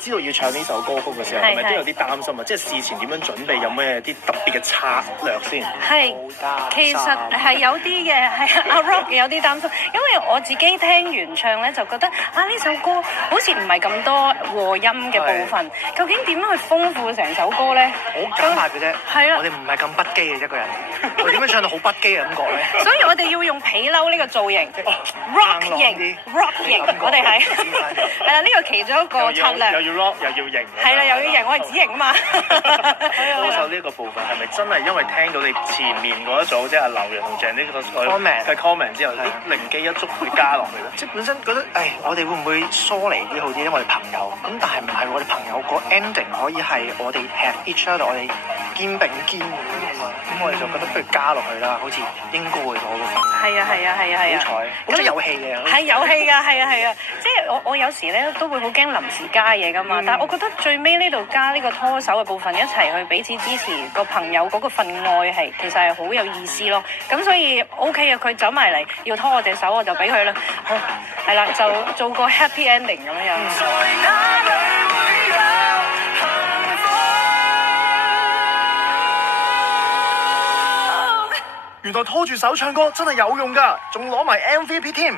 知道要唱呢首歌曲嘅時候，係咪都有啲擔心啊？即係事前點樣準備，有咩啲特別嘅策略先？係，其實係有啲嘅，係阿 Rock 有啲擔心，因為我自己聽原唱咧就覺得啊呢首歌好似唔係咁多和音嘅部分，究竟點樣去豐富成首歌咧？好簡單嘅啫，係啊，我哋唔係咁不羈嘅一個人，我哋點樣唱到好不羈嘅感覺咧？所以我哋要用皮褸呢個造型，rock 型，rock 型，我哋係係啦，呢個其中一個策略，又要 rock 又要型，係啦，又要型，我係子型啊嘛。歌手呢一個部分係咪真係因為聽到你前面嗰一組即係劉洋同鄭呢個 comment 之後，啲靈機一觸會加落去咧？即係本身覺得我哋會唔會疏離啲好啲？因為我哋朋友咁，但係唔係我哋朋友個 ending 可以係我哋 have each other，我哋肩並肩咁我哋就覺得不如加落去啦，好似應該攞個分。係啊係啊係啊係啊！好彩，好似有戲嘅。係有戲㗎，係啊係啊！即係我有時咧都會好驚臨時加嘢㗎嘛，但係我覺得最尾呢度加呢個拖手嘅部分，一齊去彼此支持個朋友嗰個份愛係其實係好有意思咯。咁所以 OK 啊，佢走埋嚟要拖我隻手，我就俾佢啦。好係啦，就做個 happy ending 咁樣。原來拖住手唱歌真係有用㗎，仲攞埋 MVP 添。